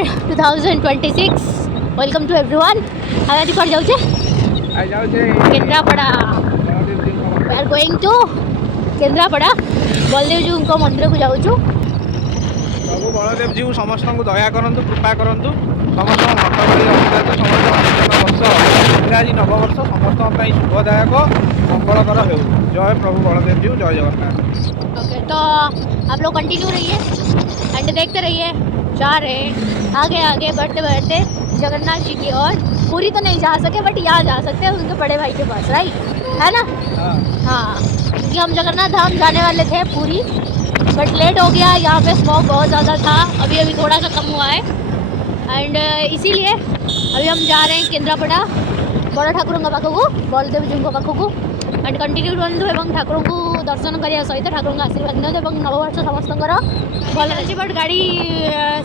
Year 2026 welcome to everyone. आज कौन जाऊे Kendrapara. We are going to Kendrapara Baldev ji को मंदिर को जाऊँ। प्रभु बलदेव जी समस्त को दया करंतु कृपा करंतु समस्त वर्ष इंग्राजी नववर्ष समस्त शुभदायक मंगलकर हो। जय प्रभु बलदेव जी, जय जगन्नाथ। ओके तो आप लोग कंटिन्यू रहिए एंड देखते रहिए। जा रहे आगे आगे बढ़ते बढ़ते जगन्नाथ जी की ओर। पूरी तो नहीं जा सके बट यहाँ जा सकते हैं उनके बड़े भाई के पास, राइट है ना। हाँ क्योंकि हम जगन्नाथ धाम जाने वाले थे पूरी, बट लेट हो गया। यहाँ पे स्मॉग बहुत ज़्यादा था, अभी अभी थोड़ा सा कम हुआ है एंड इसीलिए अभी हम जा रहे हैं केन्द्रापड़ा बड़ ठाकुर पाखक बलदेव जी पाखक एंड कंटिन्यू रुहतु एवं ठाकुर को दर्शन करने सहित ठाकुर आशीर्वाद नियंतु नववर्ष समस्त भल अच्छे। बट गाड़ी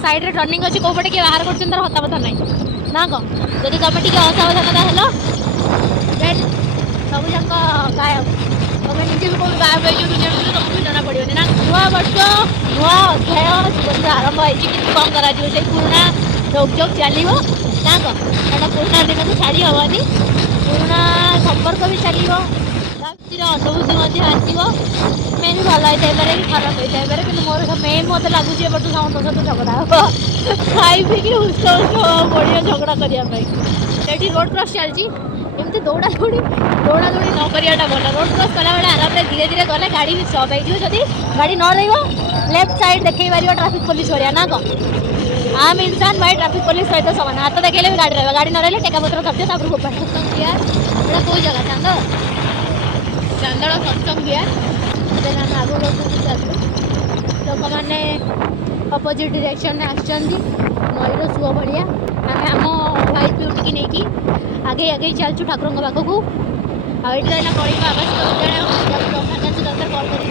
साइड टर्निंग अच्छी कौ पटे किए बाहर कर हतावता ना ना कौन जदि तुम टे असावधानता हेल देन सब जाक गायब। तुम निजे भी कौन गायब हो तुमको जना पड़ोनी ना। नुआ वर्ष नुआ अध्याय जीवन आरंभ होती कौन कर पुराणा जोक जोक चलो ना कौन क्या पुराणा दिन तो छाड़ी हेनी, पुराणा संपर्क भी चलो, अनुभूति आसो। मे भी भल होता है कि खराब होता है कि मोर मे मत लगुच एपटू समस्त सहित झगड़ा हम खाई पी हुस्क बढ़िया झगड़ा करने से रोड क्रॉस चलती एमती दौड़ा दौड़ी न कराटा भल। रोड क्रॉस कला बेले आराम से धीरे धीरे गले गाड़ी भी स्टॉप हो। गाड़ी न रही लेफ्ट साइड देखई पार ट्राफिक पुलिस भरिया ना कौन आम इंसान भाई ट्राफिक पुलिस सहित सामान हाथ देखले भी गाड़ी रहा। गाड़ी न रही टेकापत्र करते गोपाल सत्संग बिहार कौ जगह चांदड़ सत्संग बिहार। देन आम आगे लोक मैंने अपोजिट डायरेक्शन में नईर सुओ भाया आम आम वाइफ ब्यूटी नहीं कि आगे आगे चलचु ठाकुर पाखक आई कलिंग आवास दरकार कॉल कर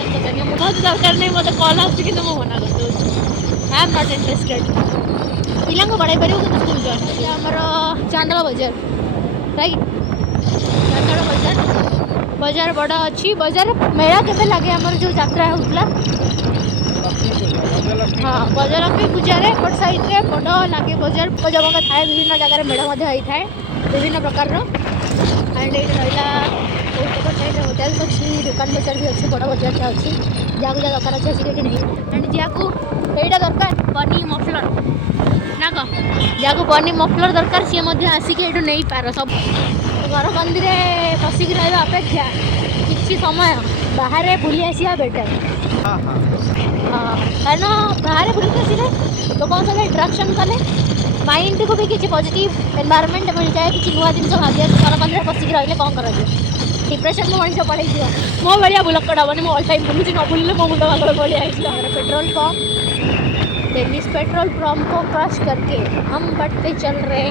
मुझे दरकार नहीं मत कॉल आसुँच मना कर आई एम नॉट इंटरेस्टेड। पिला पढ़ाई पार कि स्कूल जॉइन आमर चांदड़ बजार राइट। चांदड़ बजार बड़ अच्छी बजार मेला के लगे आमर जो यात्रा होता। हाँ गजलक्ष्मी पूजा बट साइड्रे बड़ लगे बजार जगह थाए विभिन्न जगह मेढ़ होता है विभिन्न प्रकार एंड ये रहा होटेल अच्छी दुकान बजार भी अच्छी बड़ बजार अच्छी जहाँ जहाँ दरकार अच्छे आसिक नहीं एंड जहाँ यहीटा दरकार बनी मफलर ना कौन जहाँ बनी मफलर दरकार सी आसिक ये नहीं पार सब घर बंदी पशिक रहा अपेक्षा किसी समय बाहर बुली आसा बेटर। हाँ कारण बाहर बुल लोक सब इंटराक्शन कले माइंड को भी किसी पॉजिटिव एनवायरनमेंट मिल जाए कि नुआ जिन भाग्य घर बंदी पशिक रही कौन कर डिप्रेशन को मनीष पड़े मो भाया बुलक्कड़ हेनी मो ऑल टाइम बुलूँ न बुलने मो मुंड भाग पड़े पेट्रोल पंप। देन इस पेट्रोल पंप को क्रॉस करके हम बढ़ते चल रहे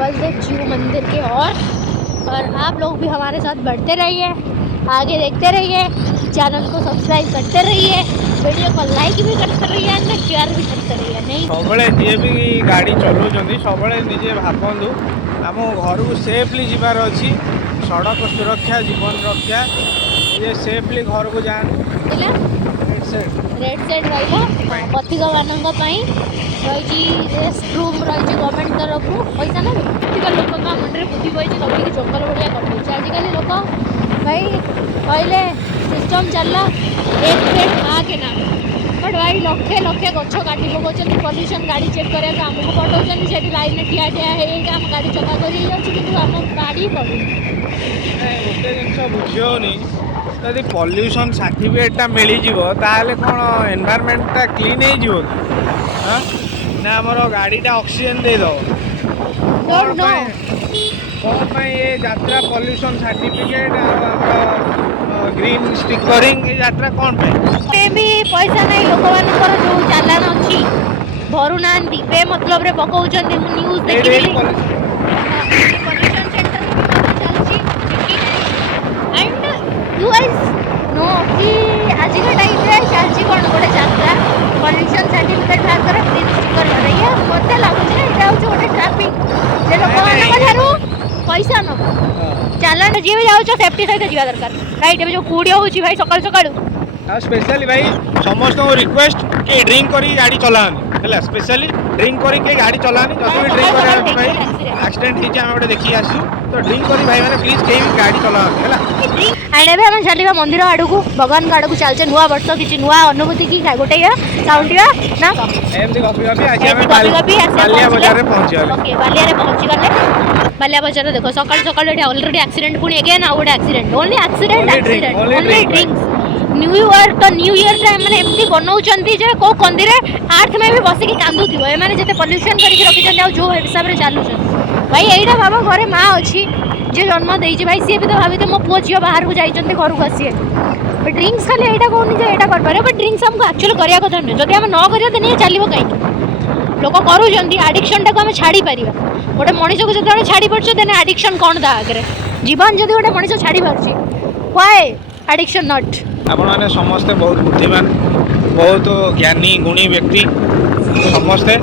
बलदेव जी मंदिर की और आप लोग भी हमारे साथ बढ़ते रहिए, आगे देखते रहिए, चैनल को सब्सक्राइब करते रहिए, वीडियो को लाइक भी करते रहिए एंड शेयर भी करते रहिए। नहीं सब जी भी गाड़ी चलाऊँ सब निजे भावतु आम घर को सेफली जीवार अच्छी सड़क सुरक्षा जीवन रक्षा ये सेफली घर को जाए। रेड साइड रही पथिक मान रही रेस्ट रूम रही गवर्नमेंट तरफ पैसा ना पथिक लोक मुंडे बुद्धि पड़ी सब जंगल भाया कटे आजिकल लोक भाई कहले सिस्टम चलला एक प्लेट आके ना बट भाई लक्षे लक्षे गच काटी पकाउछन पॉल्यूशन गाड़ी चेक करने आमको पठाउछन से लाइन में ठिया ठिया है आम गाड़ी चका कर आम गाड़ी पड़ू गोटे जिन बुझे यदि पॉल्यूशन सर्टिफिकेटा मिल जाए कौन एनवायरनमेंटा क्लीन हो ना आमर गाड़ीटा ऑक्सीजन दे दो कौन ये यात्रा पॉल्यूशन सर्टिफिकेट ग्रीन स्टिकरिंग ये यात्रा कौन पे भी पैसा नहीं लोक मान जो चालान अच्छी भरू ना पे मतलब रे पकाउछन न्यूज देखिली पॉल्यूशन सेंटर चलची एंड यू गाइस नो कि आज का टाइम रे चलची कोन गोटे यात्रा पॉल्यूशन सर्टिफिकेट बाहर कर ग्रीन स्टिकर लगे मते लागुछ एटा हो गोटे ट्रैफिक जे लोक मान कथारू पैसा न चालान जी भी जाऊ सेफ्टी सहित जीवा दरकार राइट। जो कूड़ी हो भाई सकाल सकाल स्पेशली भाई समस्त रिक्वेस्ट कि ड्रिंक करी गाड़ी चलानी ହେଲା ସ୍ପେଶାଲି ଡ୍ରିଙ୍କ କରି କେହି ଗାଡ଼ି ଚଲାନି ଯଦି ବି ଡ୍ରିଙ୍କ କରିବା ଭାଇ ଆକ୍ସିଡେଣ୍ଟ ହେଇଛି ଆମେ ଗୋଟେ ଦେଖିକି ଆସିଛୁ ତ ଡ୍ରିଙ୍କ କରି ଭାଇ ମାନେ ପ୍ଲିଜ୍ କେହି ବି ଗାଡ଼ି ଚଲାନ୍ତି ହେଲା। एंड एबे हम चलिबा मंदिर आड़ू को भगवान आड़ू को चलचे नुआ वर्ष किछि नुआ अनुभूति की गोटे साउंडिया ना एमती गपी गपी आज एमती हम गपी गपी बालिया बाजार रे पहुंची गले। ओके बालिया रे पहुंची गले बालिया बाजार रे देखो सकाळ सकाळ एटा ऑलरेडी एक्सीडेंट पुनी again out accident only accident only drinks new year तो न्यू ईयर रे माने एमती बनाउचंती जे को कंदिरे आर्थ में भी बसी की कांदुथिबो ए माने जते पोल्यूशन करिक रखि जने जो हिसाब रे चालुछन भाई एइडा बाबा घरे मां अछि जे जन्म देइछि भाई सी भी तो भाभी तो मो पुओ झियो बाहर को जाइचंती घर को आसीए बट ड्रिंक्स खाली एटा कोनी जे एटा कर पारे बट ड्रिंक्स हमको एक्चुअली करिया कथा नै जदि हम न करिया त नै चलिबो काई लोक करूचंती एडिक्शन टा को हम छाड़ी परिबा गोटे मनीष को जदि छाड़ी परछ देन एडिक्शन कोन दा आगरे जीवन जदि गोटे मनीष छाड़ी परछि व्हाई एडिक्शन नॉट आपण माने समस्त बहुत बुद्धिमान बहुत ज्ञानी गुणी व्यक्ति समस्ते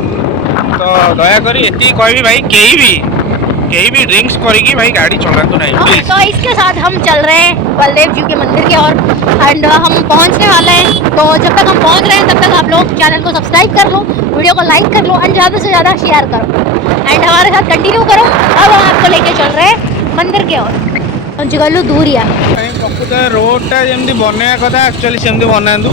तो दया करी एती कहबी भाई केही भी ड्रिंक्स करके भाई गाड़ी चलातो नहीं प्लीज। तो इसके साथ हम चल रहे हैं बलदेव जी के मंदिर की ओर एंड हम पहुंचने वाले हैं तो जब तक हम पहुंच रहे हैं तब तक आप लोग चैनल को सब्सक्राइब कर लो वीडियो को लाइक कर लो एंड ज़्यादा से ज़्यादा शेयर करो एंड हमारे साथ कंटिन्यू करो। अब हम आपको लेके चल रहे हैं मंदिर की ओर पहुँची गलु दूर या प्रकृत रोडटा जमी बनवा कथा एक्चुअली सेमती बनातु।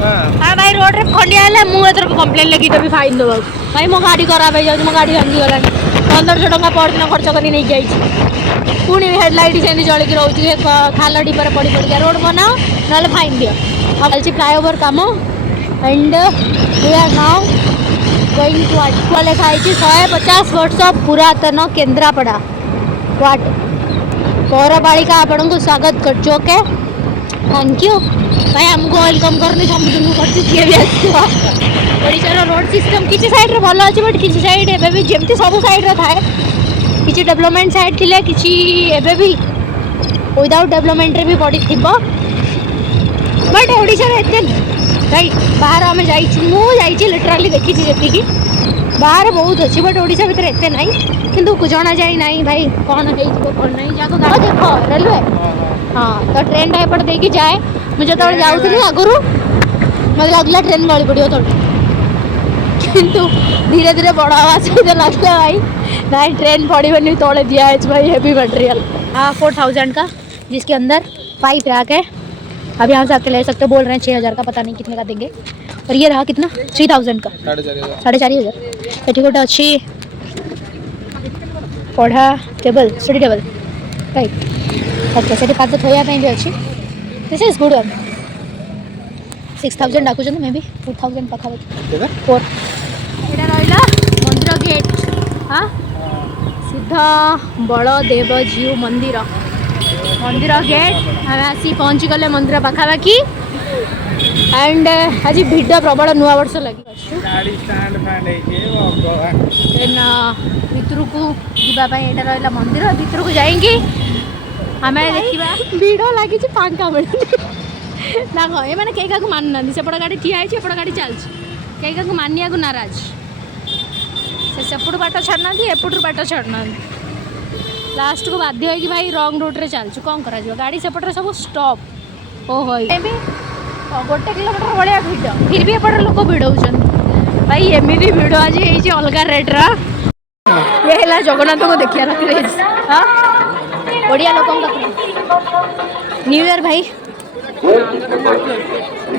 हाँ भाई रोड रे खंडिया है मुझे कंप्लेन लगी तभी फाइन देवा भाई मो गाड़ी खराब हो जाए मो गाड़ी भांगी गलानी 1500 टका परदिन खर्च कर नहीं जाइए पुणी हेडलाइट से जलिक रोचे खाल डिपर पड़ पड़ रोड बनाओ ना फाइन दियो। अब चलती फ्लाईओवर कम and we are now going to वाट लिखाई 150 वर्ष पुरातन केन्द्रापड़ा वाट पौरपालिका आपण को स्वागत कर ओके थैंक यू भाई हमको वेलकम करनी समुद्र करती किए भी आसवा ओडिशार रोड सिस्टम किसी साइड रे भल अछि बट किसी साइड एबे भी जेमती सब साइड रे थाए किसी डेवलपमेंट साइड थिले किसी एबे भी विदाउट डेवलपमेंट रे भी पड़ी थिबो बट ओडिशार एते भाई बाहर आमे जाइछु मु जाइछि लिटरली देखि छि जेति की बाहर बहुत अच्छी बट ओडिशा भीतर एते नहीं किंतु जना जाई नहीं भाई कौन है कौन नहीं जाको गाड़ी देखो रेलवे हाँ तो ट्रेन टा एपट देकी जाए मुझे तो जाऊँ आगुरी मतलब लगला ट्रेन गली पड़ो तो किंतु धीरे धीरे बड़ा हवा सहित लगता भाई नहीं ट्रेन पड़ेनि तले दिया है भाई हेवी मटेरियल 4000 का जिसके अंदर 5 रैक है। अभी यहाँ से आके ले सकते बोल रहे हैं 6000 का पता नहीं कितने का देंगे और ये रहा कितना 3000 का 4500 एटी गोटे अच्छी पढ़ा table study table right okay से पाद थोड़ा भी अच्छी दिस इज गुड 6000 डाकुन मे बी 4000 पाखापाखि 4 यहाँ रहा मंदिर गेट हाँ सीधा बलदेवजीउ मंदिर गेट आम आसी पहुँची गले मंदिर पाखापाखि एंड आज भिड़ प्रबल नुआ वर्ष लगी देन भितर को जावाई यहाँ रहा मंदिर भितर को जाएंगे आम देखा भिड़ लगी फांका मिले ना कह ये मैंने कई क्या मानुना सेपट गाड़ी ठिया एपट गाड़ी चलती कई क्या मानिया को नाराज से सेपट बाट छाड़ना एपट बाट छाड़ना लास्ट को बाध्य हो भाई रंग रूट रे चलचु कौन करा गाड़ी सेपट सब स्टॉप ओहो गोटे किलोमीटर भाया भिड़ फिर भी एपटे लोक भिड़ भाई एमती भिड़ आज ये अलग रेट्र ये है जगन्नाथ को देखिए क्रेज हाँ बढ़िया लोक न्यू ईयर भाई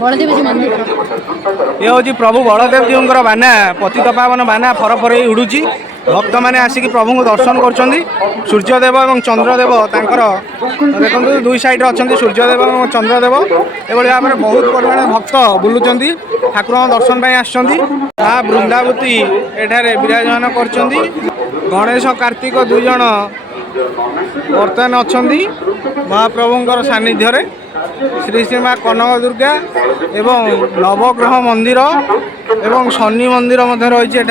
बलदेव जी मंदिर ये हूँ प्रभु बलदेव जी बाना पतित पावन बाना फर उड़ूची भक्त मैंने आसिक प्रभु को दर्शन कर सूर्यदेव और चंद्रदेव देखो दुई साइड अच्छा सूर्यदेव और चंद्रदेव ये भाव में बहुत परिमाण भक्त बुलूं ठाकुर दर्शन आँ वृंदावती एठारे विराजमान कर गणेश कार्तिक दुई जन बर्तमान अच्छा महाप्रभुंर सानिध्य श्री श्री माँ कनक दुर्गा एवं नवग्रह मंदिर एवं शनि मंदिर रही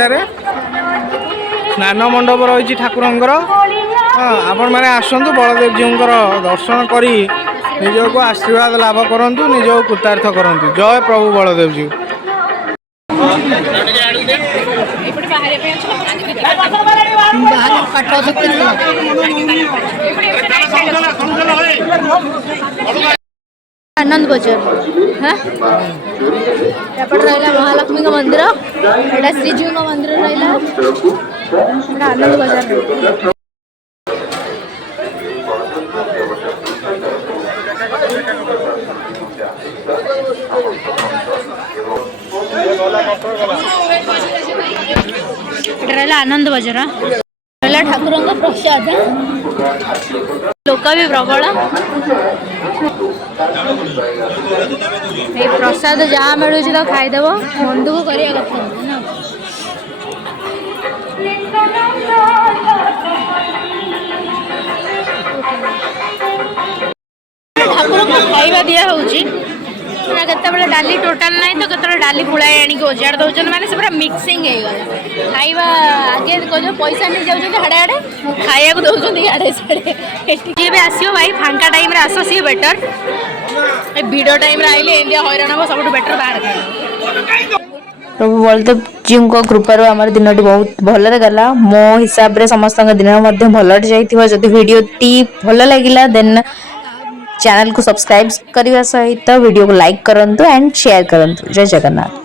स्नान मंडप रही ठाकुरंकर आपण मैंने आसतु बलदेव जी दर्शन करी निज को आशीर्वाद लाभ करूँ निज को कृतार्थ करूँ जय प्रभु बलदेव जी। आनंद बजार हाँ एपटे रहा महालक्ष्मी मंदिर एटा श्रीजीव मंदिर रहा आनंद बजार रहा आनंद बजार रहा ठाकुर प्रसाद लोक भी प्रबल ये प्रसाद जहाँ मिलूँ तो खाईदेव मन दुख करवा कथा ठाकुर को खाଇବା दिया होची पूरा केते डाली टोटाल नहीं तो केते डाली पुळाई आनी ओजाड़ दउछन माने से पूरा मिक्सिंग हे गला खाଇବା आगे को जो पैसा नहीं जाउ हाड़े हाड़े खाया को दउछन हाड़े साड़े ये भी आसियो भाई फांका टाइम रे आसो सी बेटर ए वीडियो टाइम रे आइले इंडिया हैरान हो सब बेटर बाहर प्रभु बलदेव जी कृपार आम दिन बहुत भलरे गला मो हिसाब रे समस्त दिन भलरे जाइथिबो जदि वीडियो टी भल लागिला देन चैनल को सब्सक्राइब करने सहित वीडियो को लाइक करंतु एंड शेयर करंतु। जय जगन्नाथ।